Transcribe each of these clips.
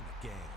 in the game.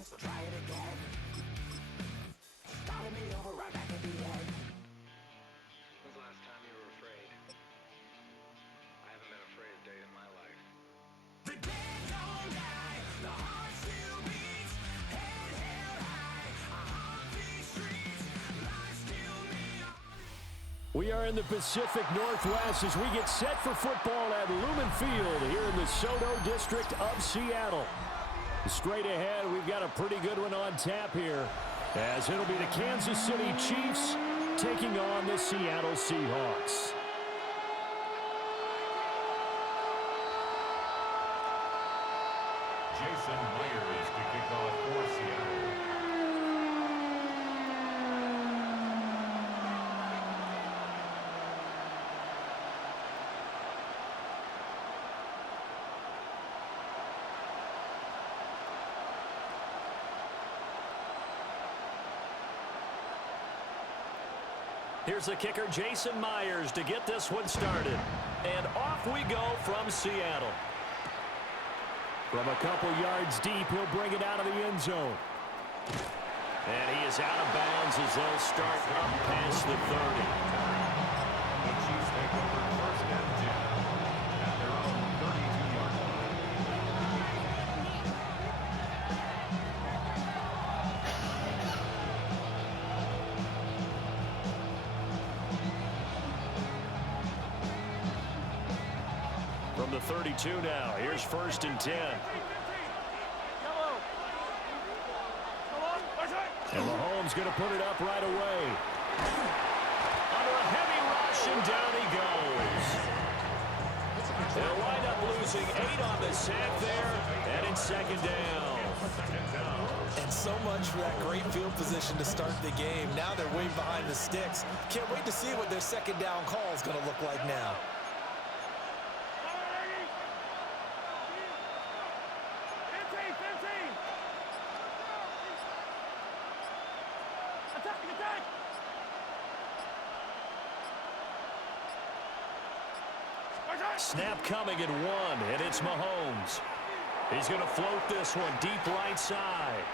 So try it again. Started me over right back at the end. When's the last time you were afraid? I haven't been afraid a day in my life. The dead don't die, the heart still beats, head held high, I haunt these streets, life still neon. We are in the Pacific Northwest as we get set for football at Lumen Field here in the Soto District of Seattle. Straight ahead, we've got a pretty good one on tap here, as it'll be the Kansas City Chiefs taking on the Seattle Seahawks. Jason Myers to kick off for Seattle. Here's the kicker, Jason Myers, to get this one started. And off we go from Seattle. From a couple yards deep, he'll bring it out of the end zone. And he is out of bounds as they'll start up past the 30. The Chiefs take over first and 10 at their own 32-yard line. From the 32 now, here's first and 10. And Mahomes going to put it up right away. Under a heavy rush, and down he goes. They'll wind up losing 8 on the sack there, and it's second down. And so much for that great field position to start the game. Now they're way behind the sticks. Can't wait to see what their second down call is going to look like now. Snap coming at 1, and it's Mahomes. He's going to float this one deep right side.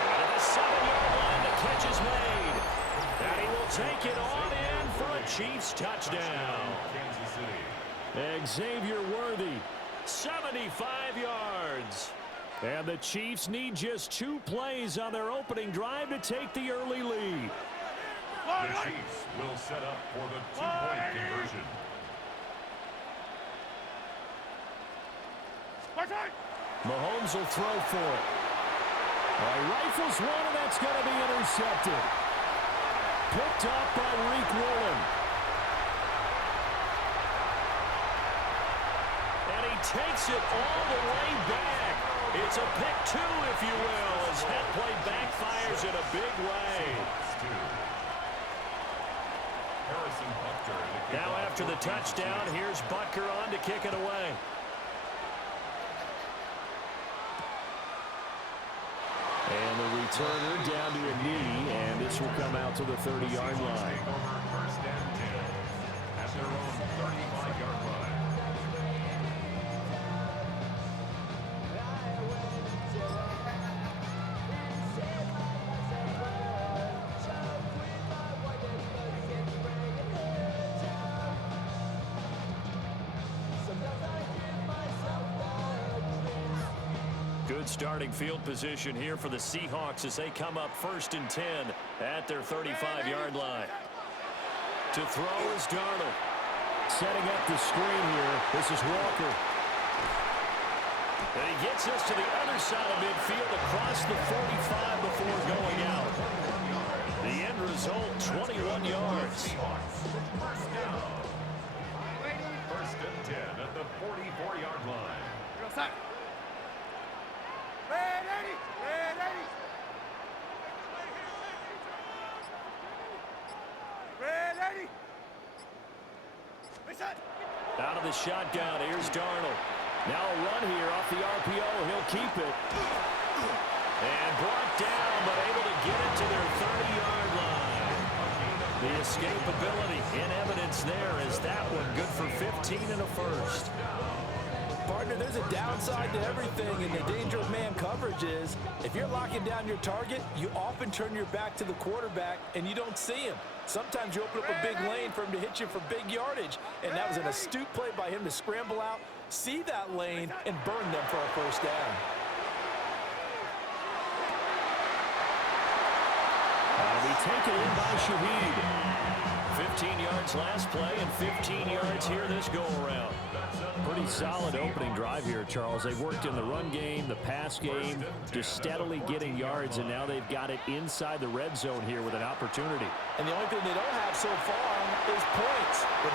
And at the 7-yard line, the catch is made. And he will take it on in for a Chiefs touchdown. Kansas City. Xavier Worthy, 75 yards. And the Chiefs need just 2 plays on their opening drive to take the early lead. The Chiefs will set up for the 2-point conversion. Mahomes will throw for it. He rifles one, and that's going to be intercepted. Picked up by Reek Woolen. And he takes it all the way back. It's a pick 2, if you will, as that play backfires in a big way. Now after the touchdown, here's Butker on to kick it away. And the returner down to a knee, and this will come out to the 30-yard line. Take over first and 10 at their own 35-yard line. Good starting field position here for the Seahawks as they come up first and 10 at their 35-yard line. To throw is Darnold. Setting up the screen here. This is Walker. And he gets us to the other side of midfield across the 45 before going out. The end result, 21 yards. First and 10 at the 44-yard line. Out of the shotgun, here's Darnold. Now a run here off the RPO. He'll keep it. And brought down, but able to get it to their 30-yard line. The escapability in evidence there as that one good for 15 and a first. Partner, there's a downside to everything, and the danger of man coverage is if you're locking down your target, you often turn your back to the quarterback and you don't see him. Sometimes you open up a big lane for him to hit you for big yardage, and that was an astute play by him to scramble out, see that lane, and burn them for a first down. That'll be taken in by Shaheed. 15 yards last play and 15 yards here this go-around. Pretty solid opening drive here, Charles. They've worked in the run game, the pass game, just steadily getting yards, and now they've got it inside the red zone here with an opportunity. And the only thing they don't have so far is points. And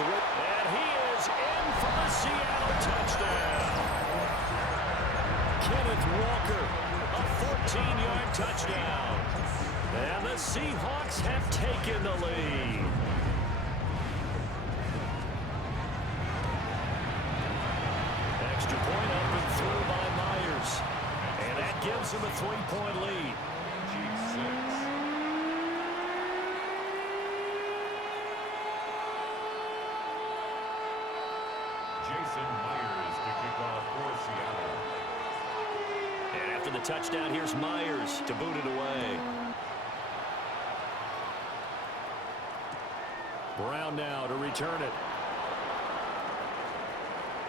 he is in for the Seattle touchdown. Kenneth Walker, a 14-yard touchdown. And the Seahawks have taken the lead. Extra point up and through by Myers. And that gives him a 3-point lead. Jason Myers to kick off for Seattle. And after the touchdown, here's Myers to boot it away. Brown now to return it.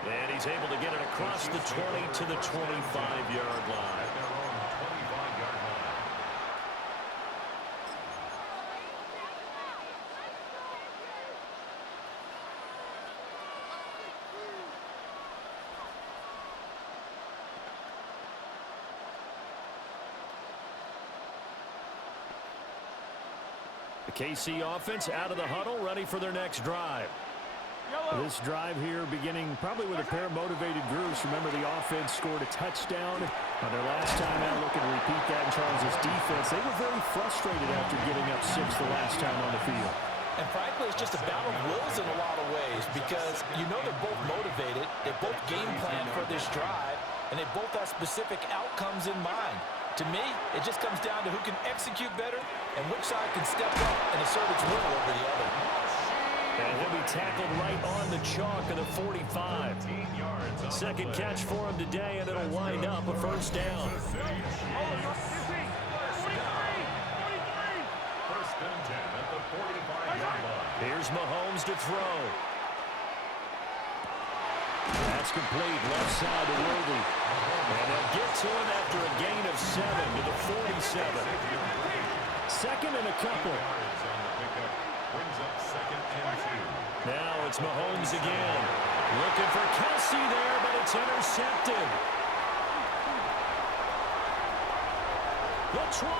And he's able to get it across the 20 to the 25-yard line. At their own 25-yard line. The KC offense out of the huddle, ready for their next drive. This drive here beginning probably with a pair of motivated groups. Remember, the offense scored a touchdown on their last time out. Looking to repeat that in Charles's defense. They were very frustrated after giving up 6 the last time on the field. And frankly, it's just a battle of wills in a lot of ways because you know they're both motivated, they both game plan for this drive, and they both have specific outcomes in mind. To me, it just comes down to who can execute better and which side can step up and assert its will over the other. And he'll be tackled right on the chalk of the 45. Second catch for him today, and it'll wind up a first down. First and 10 at the 45-yard line. Here's Mahomes to throw. That's complete, left side to Worthy. And they'll get to him after a gain of 7 to the 47. Second and a couple. Yards on the pickup. Brings up second and 2. Now it's Mahomes again. Looking for Kelsey there, but it's intercepted. The 20.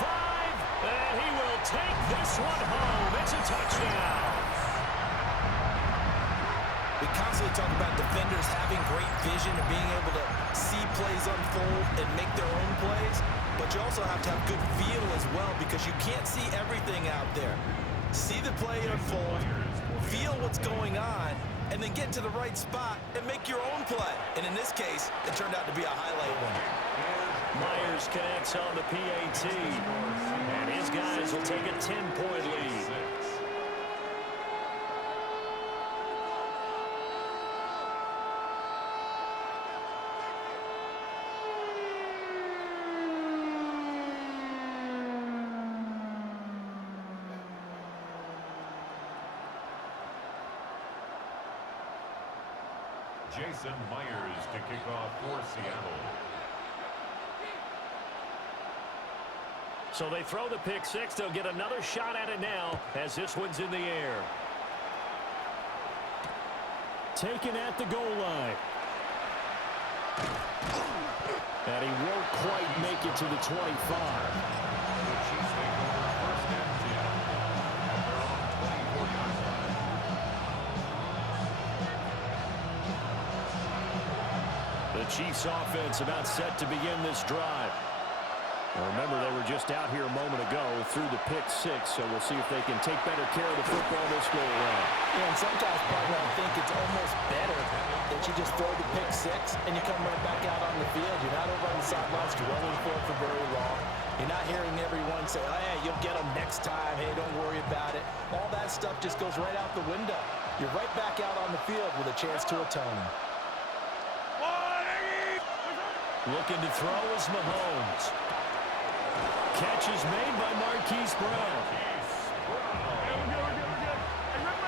5. And he will take this one home. It's a touchdown. We constantly talk about defenders having great vision and being able to see plays unfold and make their own plays, but you also have to have good feel as well because you can't see everything out there. See the play unfold, feel what's going on, and then get to the right spot and make your own play. And in this case, it turned out to be a highlight one. Myers connects on the PAT, and his guys will take a 10-point lead. Jason Myers to kick off for Seattle. So they throw the pick six. They'll get another shot at it now as this one's in the air. Taken at the goal line. And he won't quite make it to the 25. The Chiefs take over first and The Chiefs offense about set to begin this drive. Now remember, they were just out here a moment ago through the pick six, so we'll see if they can take better care of the football this go around. Yeah, and sometimes, partner, I think it's almost better that you just throw the pick six and you come right back out on the field. You're not over on the sidelines running for it for very long. You're not hearing everyone say, oh, hey, you'll get them next time. Hey, don't worry about it. All that stuff just goes right out the window. You're right back out on the field with a chance to atone. Looking to throw is Mahomes. Catch is made by Marquise Brown.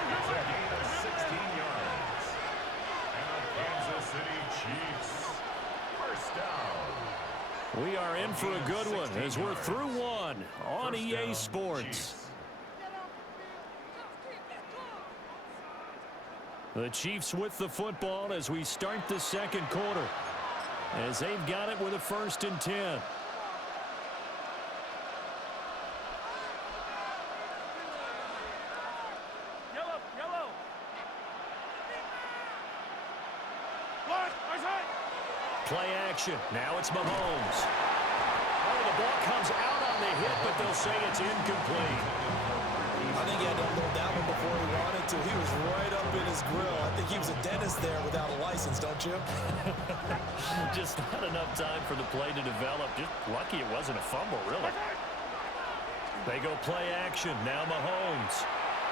It's a gain of 16 yards. And Kansas City Chiefs. First down. We are in for a good one as we're through one on EA Sports. The Chiefs with the football as we start the second quarter, as they've got it with a 1st and 10. Play action. Now it's Mahomes. Oh, the ball comes out on the hit, but they'll say it's incomplete. I think he had to unload that one before he wanted to. He was right up in his grill. I think he was a dentist there without a license, don't you? Just not enough time for the play to develop. Just lucky it wasn't a fumble, really. They go play action. Now Mahomes.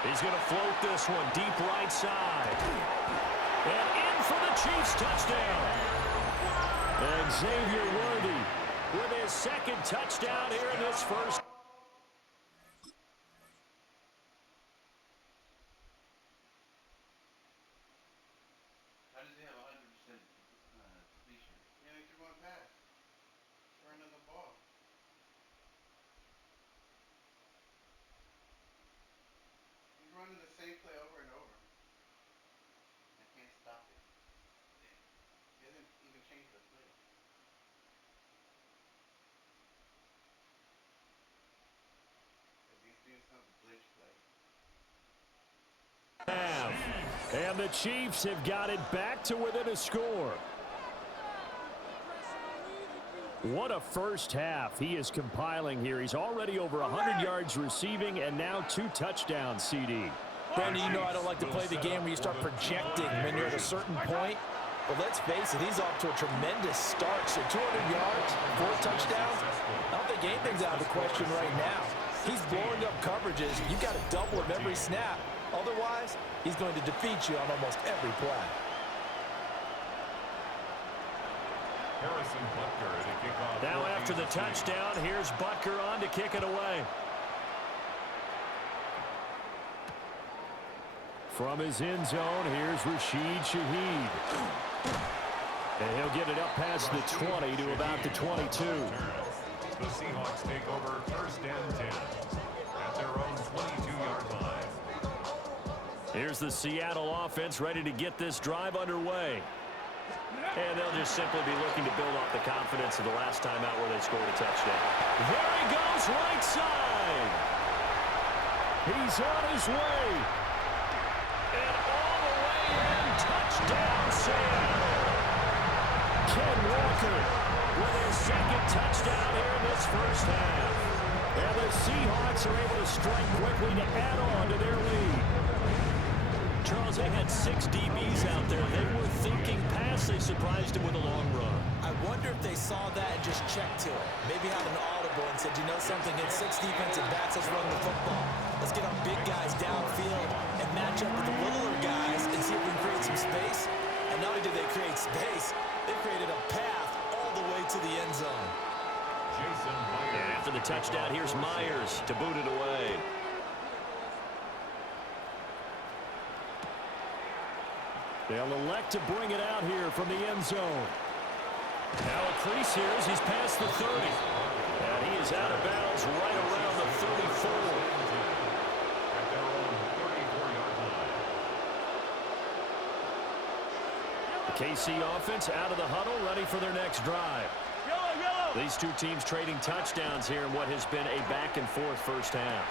He's going to float this one deep right side. And in for the Chiefs touchdown. And Xavier Worthy with his 2nd touchdown here in this first. How does he have 100% completion? Yeah, he threw one pass. Running the ball. He's running the same play over and over. I can't stop it. He hasn't even changed the play. He's doing some glitch play. And the Chiefs have got it back to within a score. What a first half he is compiling here. He's already over 100 yards receiving and now 2 touchdowns, CD. Brandon, you know I don't like to play the game where you start projecting when you're at a certain point. But let's face it, he's off to a tremendous start. So 200 yards, 4 touchdowns. I don't think anything's out of the question right now. He's blowing up coverages. You've got to double him every snap. Otherwise, he's going to defeat you on almost every play. Harrison Butker to kick off. Now after the touchdown, here's Butker on to kick it away. From his end zone, here's Rashid Shaheed. And he'll get it up past the 20 to about the 22. The Seahawks take over 1st and 10 at their own 22-yard line. Here's the Seattle offense ready to get this drive underway. And they'll just simply be looking to build off the confidence of the last time out where they scored a touchdown. There he goes, right side. He's on his way. And all the way in, touchdown Seattle. Ken Walker with his 2nd touchdown here in this first half. And the Seahawks are able to strike quickly to add on to their lead. Charles, they had 6 DBs out there. They were thinking pass. They surprised him with a long run. I wonder if they saw that and just checked to it. Maybe had an audible and said, you know something, it's 6 defensive backs, let's run the football. Let's get our big guys downfield and match up with the littler guys and see if we can create some space. And not only did they create space, they created a path all the way to the end zone. Jason Myers. And after the touchdown, here's Myers to boot it away. They'll elect to bring it out here from the end zone. Now a crease here as he's past the 30. And he is out of bounds right around the 34. At their own 34-yard line. The KC offense out of the huddle, ready for their next drive. These two teams trading touchdowns here in what has been a back-and-forth first half.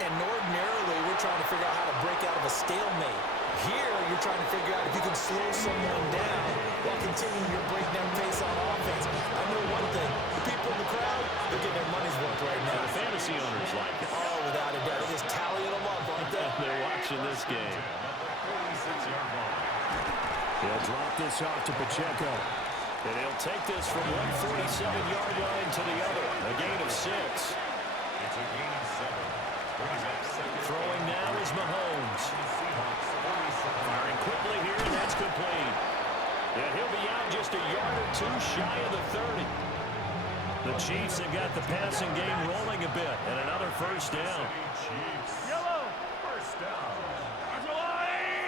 And ordinarily, we're trying to figure out how to break out of a stalemate. Here, you're trying to figure out if you can slow someone down while continuing your breakdown pace on offense. I know one thing. The people in the crowd, they're getting their money's worth right now. The fantasy owners like it. Oh, without a doubt. They're just tallying them up, aren't they? They're watching this game. He'll drop this off to Pacheco. And he'll take this from 147-yard line to the other. A gain of 6. It's a gain of 7. Brings up second. Throwing now is Mahomes. Firing quickly here, and that's complete. And he'll be out just a yard or two shy of the 30. The Chiefs have got the passing game rolling a bit, and another first down. Chiefs. Yellow. First down.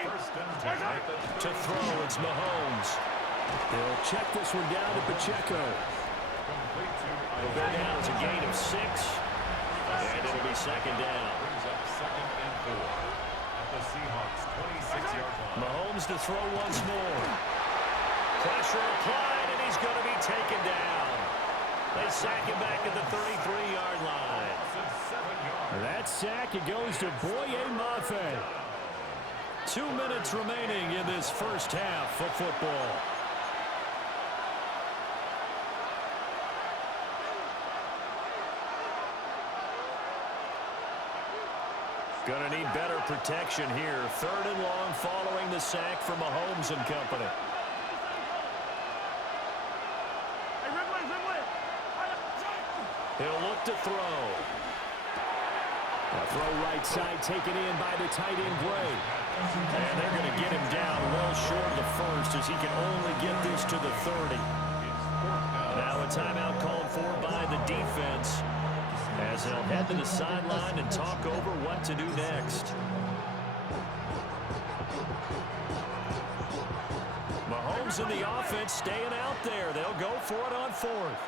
First and 10. To throw, it's Mahomes. He'll check this one down to Pacheco. Complete to He'll go down as a gain of 6. And it'll be second down. Brings up second and 4. At the Seahawks 26-yard line. Mahomes to throw once more. Pressure applied, and he's going to be taken down. They sack him back at the 33-yard line. 7 yards. That sack, it goes to Boye Mafe. 2 minutes remaining in this first half of football. Gonna need better protection here. 3rd and long following the sack from Mahomes and company. He'll look to throw. A throw right side taken in by the tight end Gray. And they're going to get him down well short of the first as he can only get this to the 30. Now a timeout called for by the defense as they'll head to the sideline and talk over what to do next. Mahomes and the offense staying out there. They'll go for it on 4th.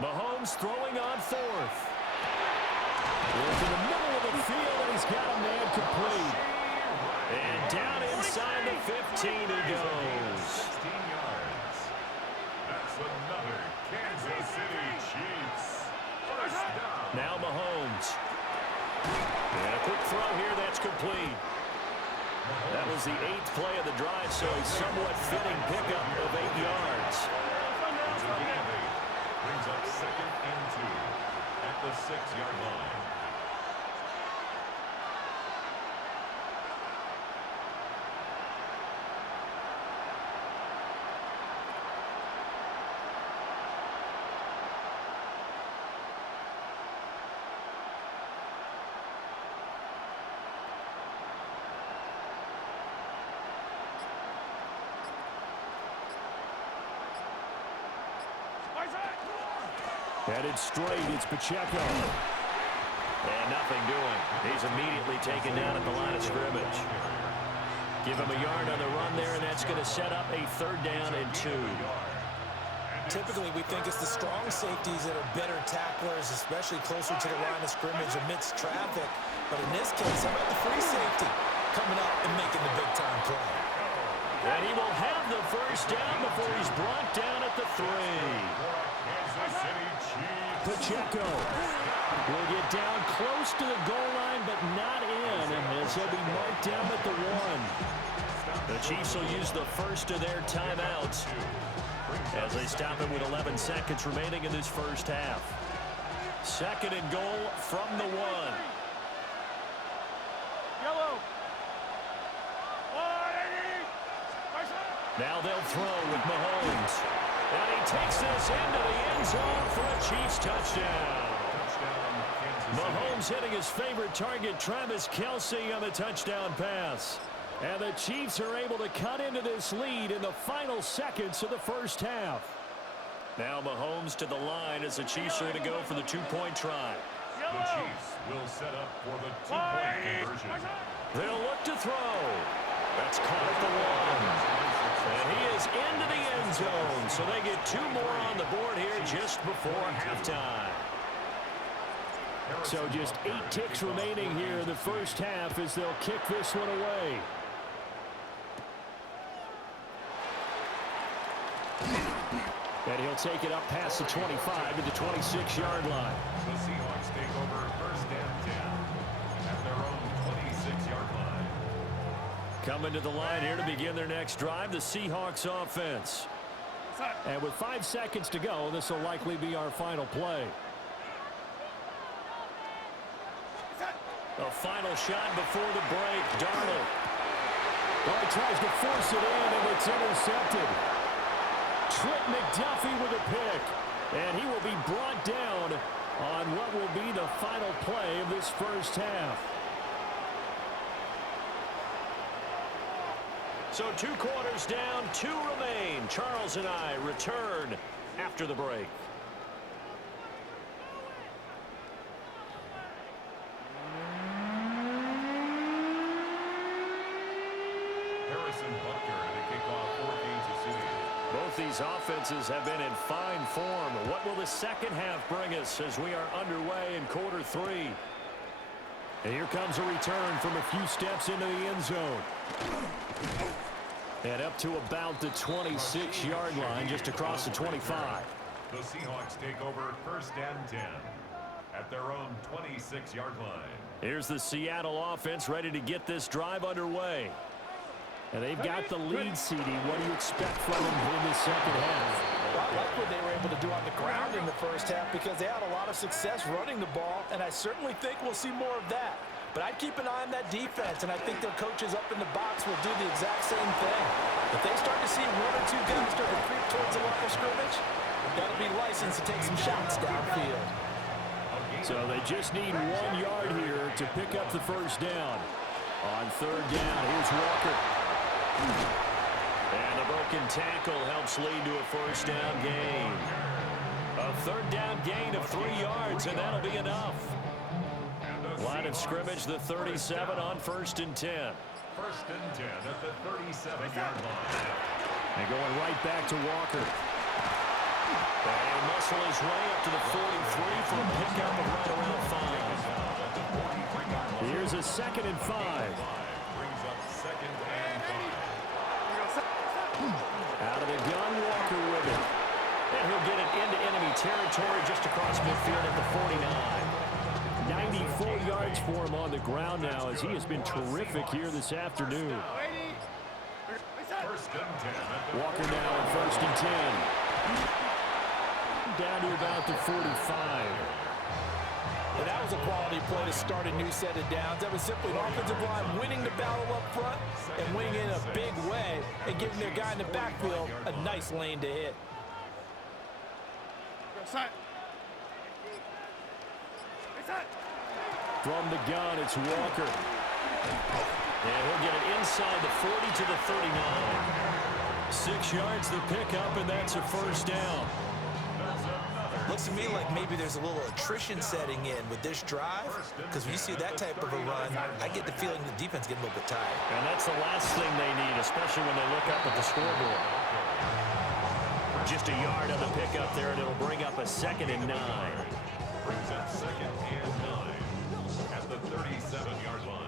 Mahomes throwing on 4th. Into the middle of the field, and he's got a man complete. And down inside the 15 he goes. 16 yards. That's another Kansas City Chiefs. First down. Now Mahomes. And a quick throw here, that's complete. That was the 8th play of the drive, so a somewhat fitting pickup of 8 yards. It's a gain of 8. Brings up second and 2 at the 6-yard line. Headed straight, it's Pacheco. And nothing doing. He's immediately taken down at the line of scrimmage. Give him a yard on the run there, and that's going to set up a 3rd down and 2. Typically, we think it's the strong safeties that are better tacklers, especially closer to the line of scrimmage amidst traffic. But in this case, how about the free safety coming up and making the big-time play? And he will have the first down before he's brought down at the 3. Kansas City Chiefs. Pacheco will get down close to the goal line, but not in, as he'll be marked down at the 1. The Chiefs will use the first of their timeouts as they stop him with 11 seconds remaining in this first half. 2nd and goal from the 1. Now they'll throw with Mahomes. And he takes this into the end zone for a Chiefs touchdown. Mahomes hitting his favorite target, Travis Kelce, on the touchdown pass. And the Chiefs are able to cut into this lead in the final seconds of the first half. Now Mahomes to the line as the Chiefs are going to go for the 2-point try. The Chiefs will set up for the 2-point conversion. They'll look to throw. That's caught at the 1. And he is into the end zone, so they get 2 more on the board here just before halftime. So just 8 ticks remaining here in the first half as they'll kick this one away. And he'll take it up past the 25 to the 26-yard line. The Seahawks take over first and 10 at their own 26-yard line. Coming to the line here to begin their next drive, the Seahawks offense. And with 5 seconds to go, this will likely be our final play. A final shot before the break. Darnold. Oh, he tries to force it in, and it's intercepted. Trent McDuffie with a pick. And he will be brought down on what will be the final play of this first half. So 2 quarters down, 2 remain. Charles and I return after the break. Harrison Butker to kick off for Kansas City. Both these offenses have been in fine form. What will the second half bring us as we are underway in quarter 3? And here comes a return from a few steps into the end zone. And up to about the 26-yard line, just across the 25. The Seahawks take over first and 10 at their own 26-yard line. Here's the Seattle offense ready to get this drive underway. And they've got the lead, CD. What do you expect from them in the second half? Well, I like what they were able to do on the ground in the first half because they had a lot of success running the ball, and I certainly think we'll see more of that. But I'd keep an eye on that defense, and I think their coaches up in the box will do the exact same thing. If they start to see 1 or 2 guys start to creep towards the line of scrimmage, that'll be licensed to take some shots downfield. So they just need 1 yard here to pick up the first down. On third down, here's Walker. And a broken tackle helps lead to a first down gain. A third down gain of 3 yards, and that'll be enough. Line of scrimmage, the 37 on first and 10. First and 10 at the 37-yard line. And going right back to Walker. And he'll muscle his way up to the 43 for a pickup of right around 5. Here's a second and 5. Brings up second and 5. Out of the gun, Walker with it. And he'll get it into enemy territory just across midfield at the 49. 94 yards for him on the ground now as he has been terrific here this afternoon. First and 10. Walker now on first and 10. Down to about the 45. Well, that was a quality play to start a new set of downs. That was simply an offensive line winning the battle up front and winning in a big way and giving their guy in the backfield a nice lane to hit. From the gun, it's Walker. And he'll get it inside the 40 to the 39. 6 yards the pickup, and that's a first down. Looks to me like maybe there's a little attrition setting in with this drive, because when you see that type of a run, I get the feeling the defense getting a little bit tired. And that's the last thing they need, especially when they look up at the scoreboard. Just a yard on the pickup there, and it'll bring up a second and 9. Brings up second and 9 at the 37-yard line.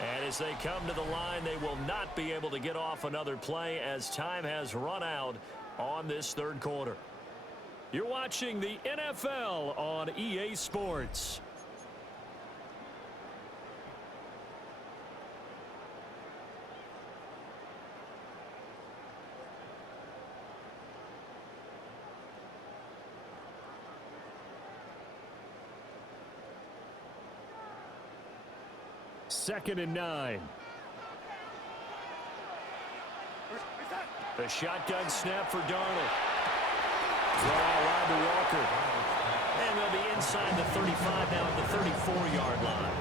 And as they come to the line, they will not be able to get off another play as time has run out on this third quarter. You're watching the NFL on EA Sports. Second and 9. The shotgun snap for Darnold. Throw out wide to Walker. And they'll be inside the 35 now at the 34-yard line.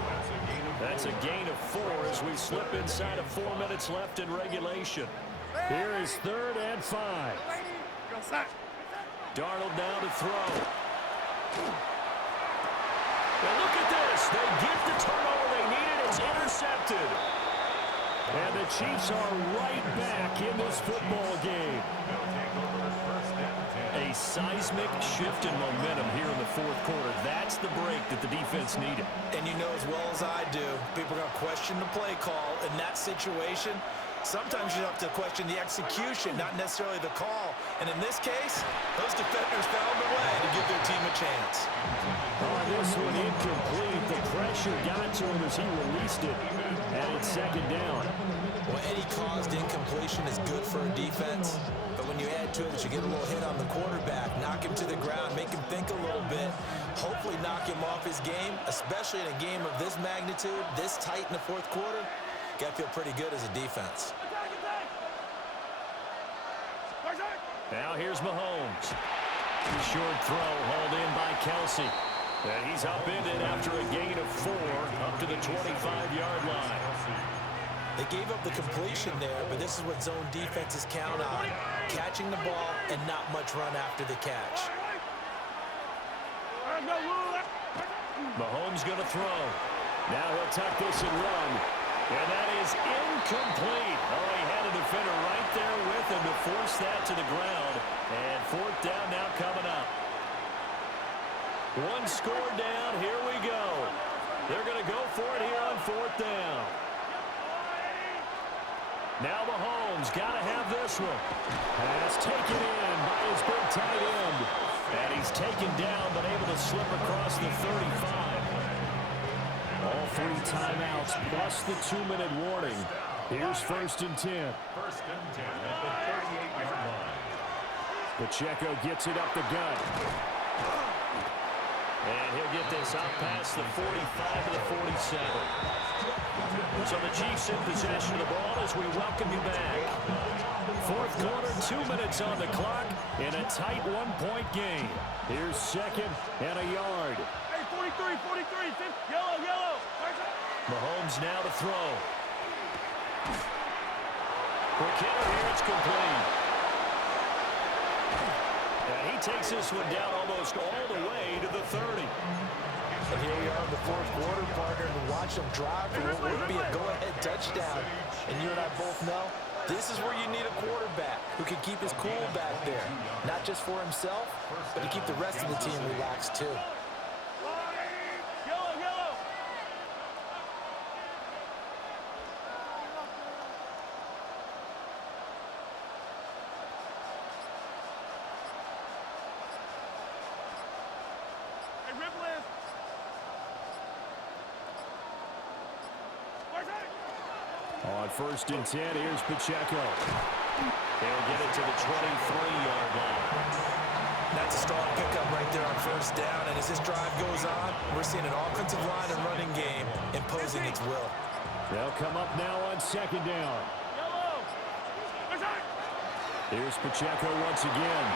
That's a gain of 4 as we slip inside of 4 minutes left in regulation. Here is third and 5. Darnold now to throw. Now look at this. They get the turnover they needed. It's intercepted. And the Chiefs are right back in this football game. They'll take over first and 10. A seismic shift in momentum here in the fourth quarter. That's the break that the defense needed. And you know as well as I do, people are going to question the play call in that situation. Sometimes you have to question the execution, not necessarily the call. And in this case, those defenders found a way to give their team a chance. On this one, incomplete. The pressure got to him as he released it. And it's second down. Well, any caused incompletion is good for a defense. But when you add to it that you get a little hit on the quarterback, knock him to the ground, make him think a little bit, hopefully knock him off his game, especially in a game of this magnitude, this tight in the fourth quarter, got to feel pretty good as a defense. Now here's Mahomes. Short throw hauled in by Kelsey. And he's upended after a gain of 4 up to the 25-yard line. They gave up the completion there, but this is what zone defenses count on. Catching the ball and not much run after the catch. Mahomes going to throw. Now he'll tuck this and run. And that is incomplete. Oh, he had a defender right there with him to force that to the ground. And fourth down now coming up. One score down. Here we go. They're going to go for it here on fourth down. Now Mahomes got to have this one. Pass taken in by his big tight end. And he's taken down but able to slip across the 35. All 3 timeouts plus the 2-minute warning. Here's first and 10. First and 10 at the 38-yard line. Pacheco gets it up the gut. And he'll get this out past the 45 to the 47. So the Chiefs in possession of the ball as we welcome you back. Fourth quarter, 2 minutes on the clock in a tight 1-point game. Here's second and a yard. Hey, 43, yellow. Mahomes now to throw. Quick hitter here, it's complete. And he takes this one down almost all the way to the 30. And here we are in the fourth quarter, partner, and watch them drive for what would be a go-ahead touchdown. And you and I both know this is where you need a quarterback who can keep his cool back there. Not just for himself, but to keep the rest of the team relaxed too. Yellow. Hey, Ripley. On first and 10, here's Pacheco. He'll get it to the 23-yard line. That's a strong pickup right there on first down. And as this drive goes on, we're seeing an offensive line and running game imposing its will. They'll come up now on second down. Yellow. Here's Pacheco once again.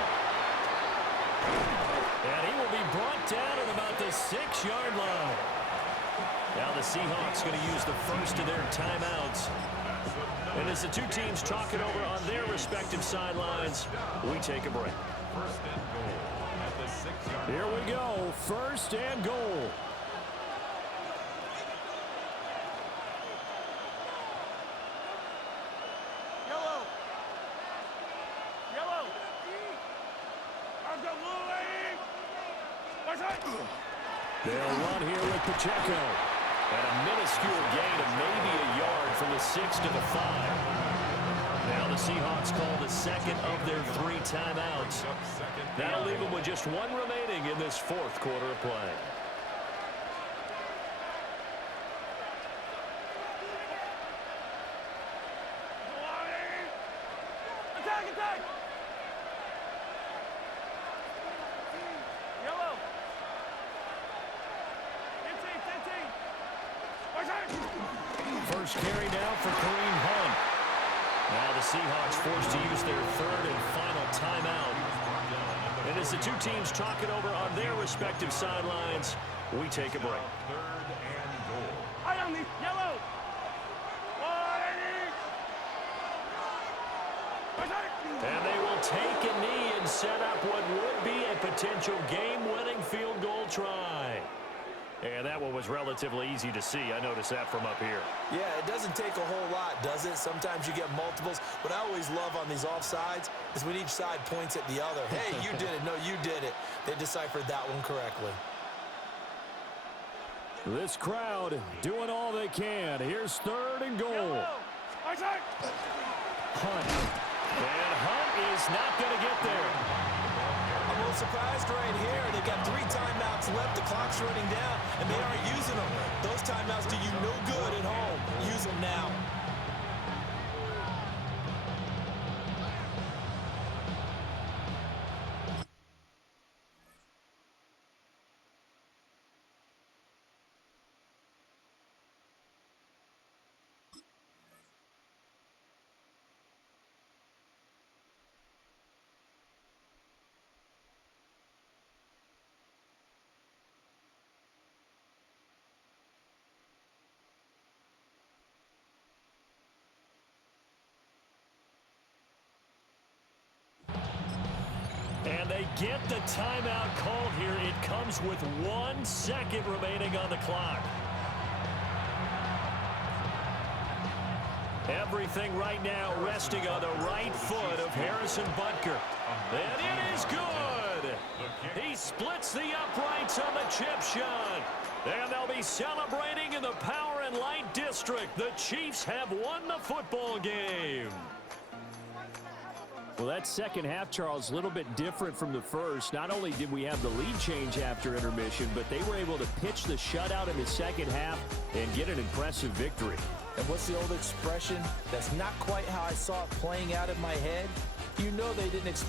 And he will be brought down at about the 6-yard line. Now the Seahawks going to use the first of their timeouts. And as the two teams talk it over on their respective sidelines, we take a break. First and goal at the 6-yard line. Here we go, first and goal. Yellow. They'll run here with Pacheco. And a minuscule gain of maybe a yard from the 6 to the 5. Now the Seahawks call the second of their 3 timeouts. That'll leave them with just 1 remaining in this fourth quarter of play. Attack! Yellow. 15. First carry down for Kareem Hunt. Now the Seahawks forced to use their third and final timeout. And as the two teams talk it over on their respective sidelines, we take a break. Third and goal. I on the yellow. And they will take a knee and set up what would be a potential game-winning field goal try. And that one was relatively easy to see. I noticed that from up here. Yeah, it doesn't take a whole lot, does it? Sometimes you get multiples. What I always love on these offsides is when each side points at the other. Hey, you did it. No, you did it. They deciphered that one correctly. This crowd doing all they can. Here's 3rd and goal. Hunt. And Hunt is not going to get there. I'm a little surprised right here. They've got 3 timeouts left. The clock's running down, and they aren't using them. Those timeouts do you no good at home. Use them now. And they get the timeout called here. It comes with 1 second remaining on the clock. Everything right now resting on the right foot of Harrison Butker. And it is good. He splits the uprights on the chip shot. And they'll be celebrating in the Power and Light District. The Chiefs have won the football game. Well, that second half, Charles, a little bit different from the first. Not only did we have the lead change after intermission, but they were able to pitch the shutout in the second half and get an impressive victory. And what's the old expression? That's not quite how I saw it playing out in my head. You know they didn't expect